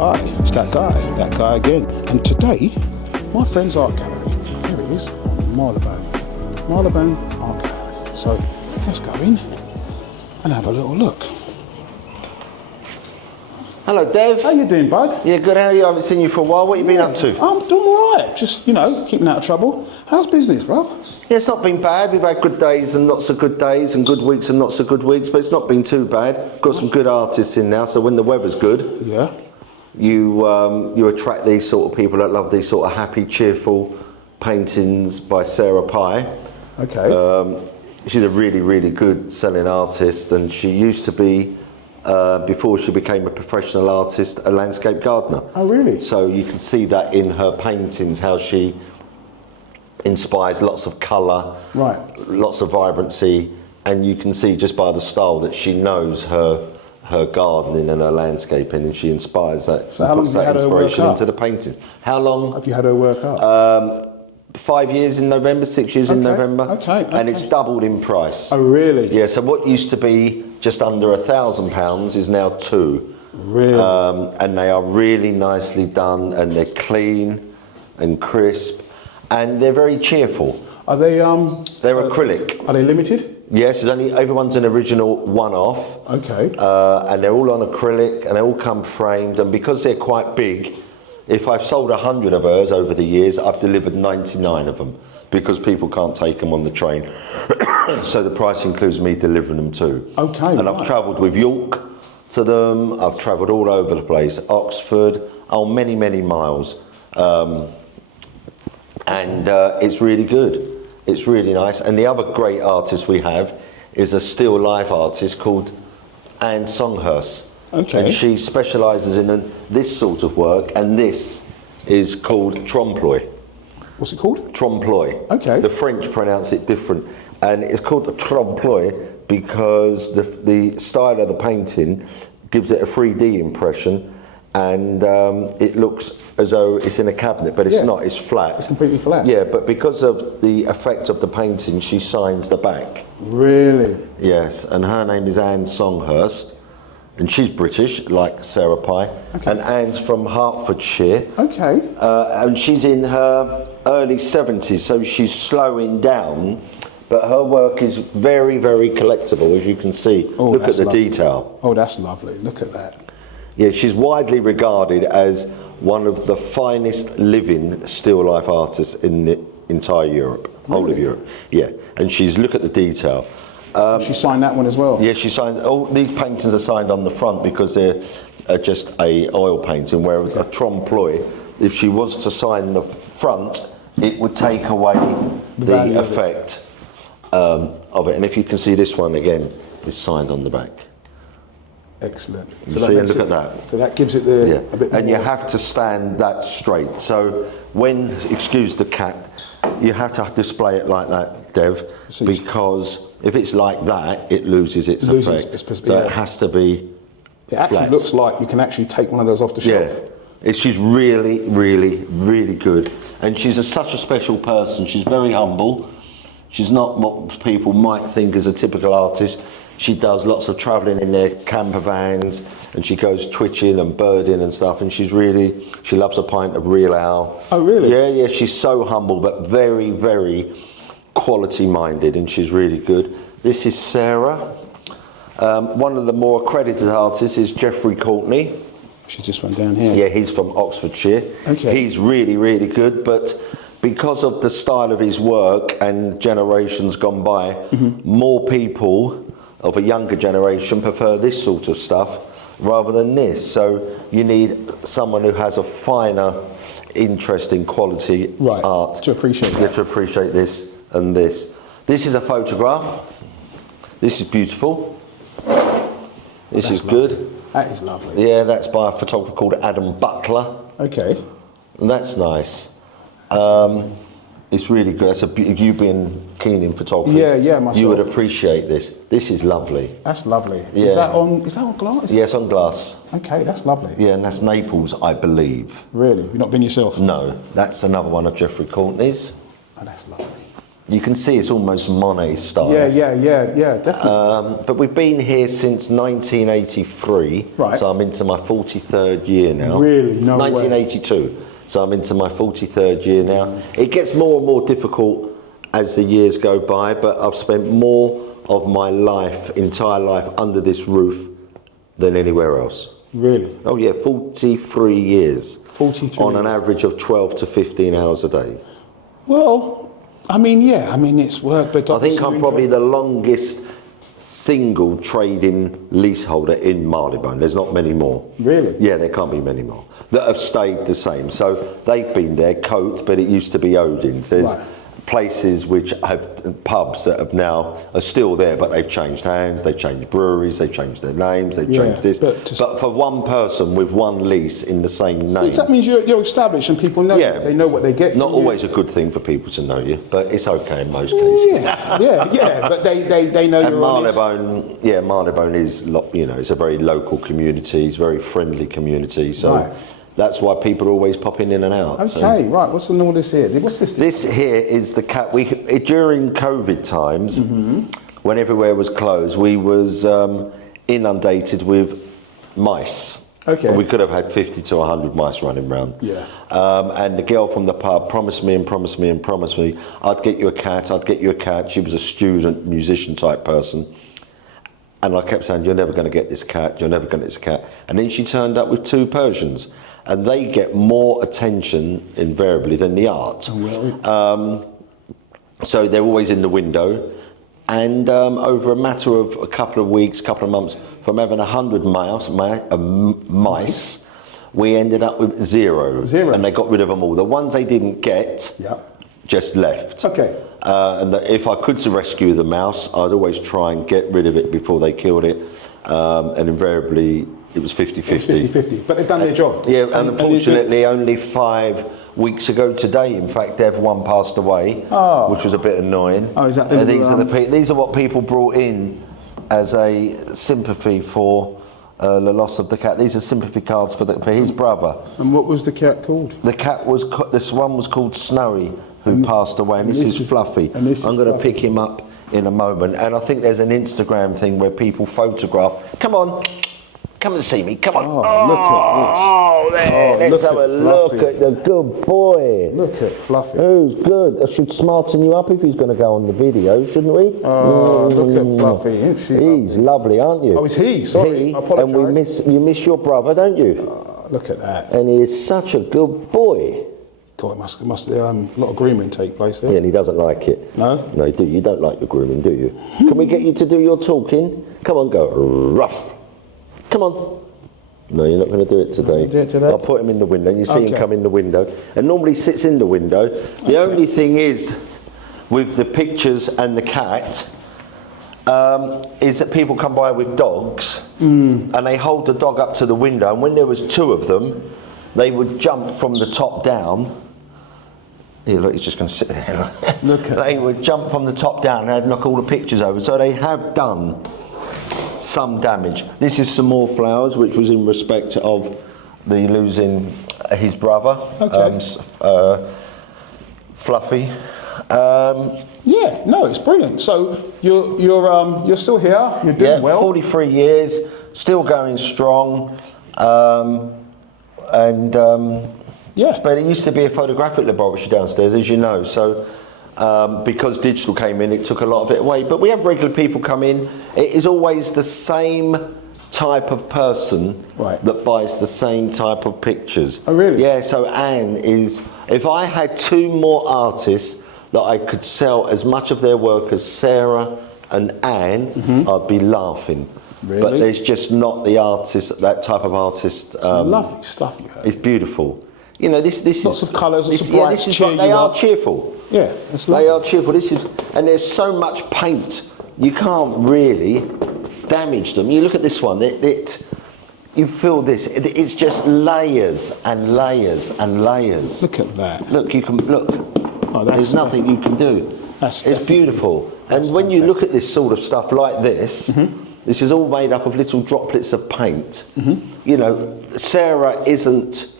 Hi, it's that guy again. And today, my friend's art gallery. Here it is on Marylebone Art Gallery. So let's go in and have a little look. Hello, Dev. How you doing, bud? Yeah, good. How are you? I haven't seen you for a while. What have you been up to? I'm doing all right. Just, you know, keeping out of trouble. How's business, bruv? Yeah, it's not been bad. We've had good days and not so good days, and good weeks and not so good weeks, but it's not been too bad. Got some good artists in now, so when the weather's good, Yeah. you attract these sort of people that love these sort of happy, cheerful paintings by Sarahpye. Okay. She's a really, really good selling artist, and she used to be, before she became a professional artist, a landscape gardener. Oh, really? So you can see that in her paintings, how she inspires lots of colour, Right. lots of vibrancy, and you can see just by the style that she knows her gardening and her landscaping, and she inspires that. So how long puts have you that had her work inspiration up? into the paintings. How long? Have you had her work up? 5 years in November, 6 years in Okay, November. okay. And it's doubled in price. Oh, really? Yeah, so what used to be just under £1,000 is now £2. Really? And they are really nicely done, and they're clean and crisp, and they're very cheerful. Are they They're acrylic. Are they limited? Yes, everyone's an original one-off. Okay. And they're all on acrylic, and they all come framed, and because they're quite big, if I've sold 100 of hers over the years, I've delivered 99 of them, because people can't take them on the train. So the price includes me delivering them too. Okay. And I've travelled with York to them, I've travelled all over the place, Oxford, many, many miles. And it's really good. It's really nice. And the other great artist we have is a still life artist called Annesonghurst. Okay. And she specialises in this sort of work, and this is called trompe-l'oeil. What's it called? Trompe-l'oeil. Okay. The French pronounce it different, and it's called the trompe-l'oeil because the style of the painting gives it a 3D impression, and it looks as though it's in a cabinet, but it's not. It's flat. It's completely flat. Yeah, but because of the effect of the painting, she signs the back. Really? Yes, and her name is Annesonghurst, and she's British, like Sarahpye. Okay. And Anne's from Hertfordshire. Okay. And she's in her early 70s, so she's slowing down, but her work is very, very collectible, as you can see. Oh, Look at that's the lovely. detail. Oh, that's lovely. Look at that. Yeah, she's widely regarded as one of the finest living still life artists in the entire Europe, whole of Really? Europe. Yeah, and look at the detail. She signed that one as well? Yeah, she signed, all these paintings are signed on the front because they're just a oil painting, whereas a trompe-l'oeil, if she was to sign the front, it would take away the effect of it. And if you can see this one again, is signed on the back. Excellent. So see, look at that. So that gives it a bit more. And you have to stand that straight. So when, excuse the cat, you have to display it like that, Dev, because if it's like that, it loses its effect. So it has to be It actually flat. looks like you can actually take one of those off the shelf. Yeah, she's really, really, really good. And she's such a special person. She's very humble. She's not what people might think as a typical artist. She does lots of travelling in their camper vans, and she goes twitching and birding and stuff, and she loves a pint of real ale. Oh, really? Yeah, she's so humble, but very, very quality minded, and she's really good. This is Sarah. One of the more accredited artists is Geoffrey Courtney. She's just one down here. Yeah, he's from Oxfordshire. Okay. He's really, really good, but because of the style of his work and generations gone by, more people of a younger generation prefer this sort of stuff rather than this. So you need someone who has a finer interest in quality art to appreciate that. to appreciate this and this. This is a photograph. This is beautiful. This is good. That is lovely. Yeah, that's by a photographer called Adam Butler. Okay. And that's nice. It's really good. You being keen in photography. Yeah, myself. You would appreciate this. This is lovely. That's lovely. Yeah. Is that on glass? Yes, on glass. Okay, that's lovely. Yeah, and that's Naples, I believe. Really? You've not been yourself? No, that's another one of Geoffrey Courtney's. Oh, that's lovely. You can see it's almost Monet style. Yeah, definitely. But we've been here since 1983. Right. So I'm into my 43rd year now. Really? No way. 1982. So I'm into my 43rd year now. It gets more and more difficult as the years go by, but I've spent more of my entire life under this roof than anywhere else. Really? Oh yeah, 43 years. 43 on an average of 12 to 15 hours a day. Well, I mean, it's work, but I think I'm probably the longest single trading leaseholder in Marylebone. There's not many more. Really? Yeah, there can't be many more that have stayed the same. So they've been there, Coat, but it used to be Odin's. There's places which have pubs that are still there, but they've changed hands, they've changed breweries, they've changed their names, they've changed this. But for one person with one lease in the same name. That means you're established and people know you. They know what they get. Not always a good thing for people to know you, but it's okay in most cases. Yeah, but they know you're Marylebone, Marylebone is, it's a very local community, it's a very friendly community, so that's why people are always popping in and out. Okay, right. What's all this here? What's this? This here is the cat. During COVID times, when everywhere was closed, we was inundated with mice. Okay. And we could have had 50 to 100 mice running around. Yeah. And the girl from the pub promised me, I'd get you a cat. She was a student, musician type person. And I kept saying, you're never going to get this cat. And then she turned up with 2 Persians. And they get more attention invariably than the art. Oh, really? So they're always in the window. And over a matter of a couple of weeks, couple of months, from having 100 mice, we ended up with zero. And they got rid of them all. The ones they didn't get just left. Okay. And if I could rescue the mouse, I'd always try and get rid of it before they killed it. And invariably, it was 50-50. 50-50, but they've done their job. Yeah, and unfortunately, only 5 weeks ago today, in fact, one passed away, which was a bit annoying. Oh, is that these are what people brought in as a sympathy for the loss of the cat. These are sympathy cards for his brother. And what was the cat called? The cat this one was called Snowy, who passed away, and this is Fluffy. I'm going to pick him up in a moment, and I think there's an Instagram thing where people photograph. Come and see me. Come on. Look at this. Let's have a look at the good boy. Look at Fluffy. Who's good? I should smarten you up if he's going to go on the video, shouldn't we? Look at Fluffy. Isn't she He's lovely, aren't you? Oh, it's he. Sorry, I apologise. And you miss your brother, don't you? Look at that. And he is such a good boy. God, it must a lot of grooming take place there. Yeah, and he doesn't like it. No? No, you don't like your grooming, do you? Can we get you to do your talking? Come on, go rough. Come on. No, you're not going to do it today. Do it today? I'll put him in the window. You see him come in the window. And normally sits in the window. The only thing is, with the pictures and the cat, is that people come by with dogs and they hold the dog up to the window. And when there was 2 of them, they would jump from the top down. Here, look, he's just going to sit there. They would jump from the top down and they'd knock all the pictures over. So they have done some damage. This is some more flowers, which was in respect of the losing his brother, Fluffy. It's brilliant. So you're still here. You're doing well. 43 years, still going strong, But it used to be a photographic laboratory downstairs, as you know. So. Because digital came in, it took a lot of it away. But we have regular people come in. It is always the same type of person that buys the same type of pictures. Oh, really? Yeah, so Anne is... If I had 2 more artists that I could sell as much of their work as Sarah and Anne, I'd be laughing. Really? But there's just not the artist, that type of artist. Lovely stuff you have. It's beautiful. You know, this is lots of colours, lots of bright, they are cheerful. Yeah, that's lovely. They are cheerful. And there's so much paint, you can't really damage them. You look at this one, you feel this. It's just layers and layers and layers. Look at that. Look, you can look. There's nothing you can do. It's beautiful. And when you look at this sort of stuff like this, this is all made up of little droplets of paint. You know, Sarah isn't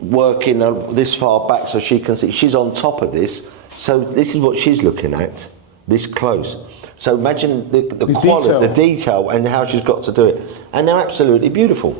working this far back so she can see. She's on top of this. So this is what she's looking at, this close. So imagine the quality, detail. the detail, and how she's got to do it. And they're absolutely beautiful.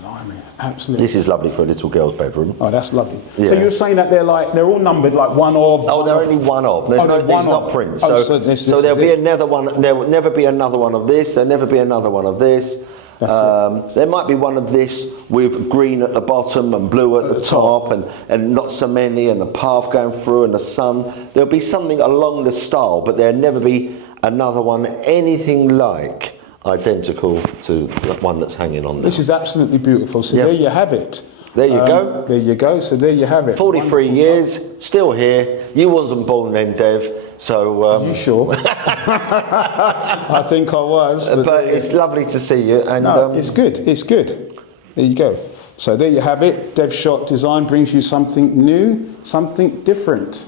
Blimey, absolutely. This is lovely for a little girl's bedroom. Oh, that's lovely. Yeah. So you're saying that they're all numbered, like one of. Oh, they're only one of. There's they're one not of. prints. Oh, So this there'll is be it. another one. There will never be another one of this. There'll never be another one of this. There might be one of this with green at the bottom and blue at the top, and not so many, and the path going through and the sun. There'll be something along the style, but there'll never be another one anything like identical to the one that's hanging on there. This is absolutely beautiful. So there you have it. There you go. There you go. So there you have it. 43 Wonderful years, stuff. still here. You wasn't born then, Dev. So. Are you sure? I think I was. But it's lovely to see you. And no, it's good. It's good. There you go. So there you have it. Devshotdesign brings you something new, something different,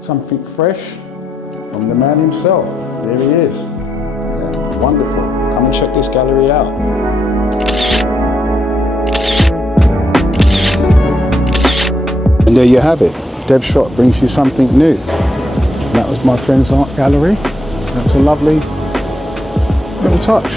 something fresh from the man himself. There he is. Yeah, wonderful. Come and check this gallery out. And there you have it. Devshot brings you something new. And that was my friend's art gallery. That's a lovely little touch.